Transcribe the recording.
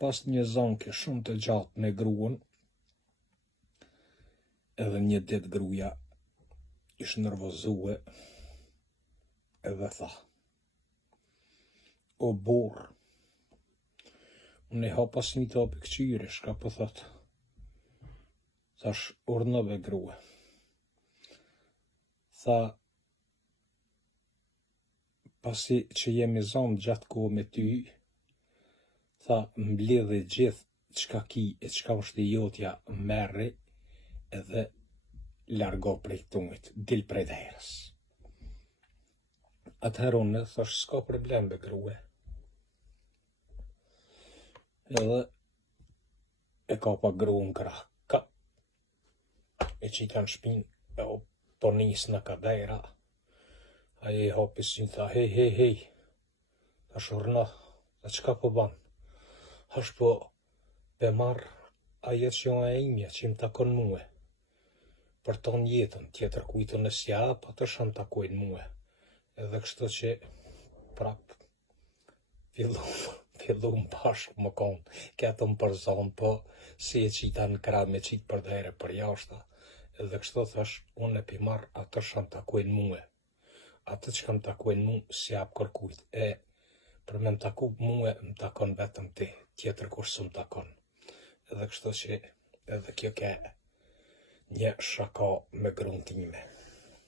pas një zonke shumë të gjatë me gruan, edhe një ditë gruaja ishte nervozue edhe tha: "O burr, unë e hapa si një topi këqyri, shka po thot?" Thash: "Urnove grua." Tha: "Pasi që jemi zonë gjatë kohë me ty, tha, mbledhi gjithë çka ki e çka është e jotja, merri edhe largo prej tunit, dil prej derës." Atëherë unë thash: "S'ka problem be grua." Edhe e kapa gruan krah, e qita në shpinë, po nis në kadera. Ajo i hapi synë, tha: Hej. Thash: "Urna, tha, çka po ban?" Thash: "Po, pe marr ajo që jo e imja, që im takon mua. Për ton jetën, tjetër kujtën e s'jap, atë shëm takojnë mua." Edhe kështu që prap fillum bashkë më konë, ketëm për zonë, po si e qita në krah me qitë për dhere për jashta. Edhe kështu thash: "Unë e pi marr atë shëm takojnë mua. Atë që më takojnë mua, s'jap kërkujt. Për me më taku mua, më takon vetëm ti, tjetër kush s'm takon." Edhe kështu që edhe kjo ke një shaka me gruan time.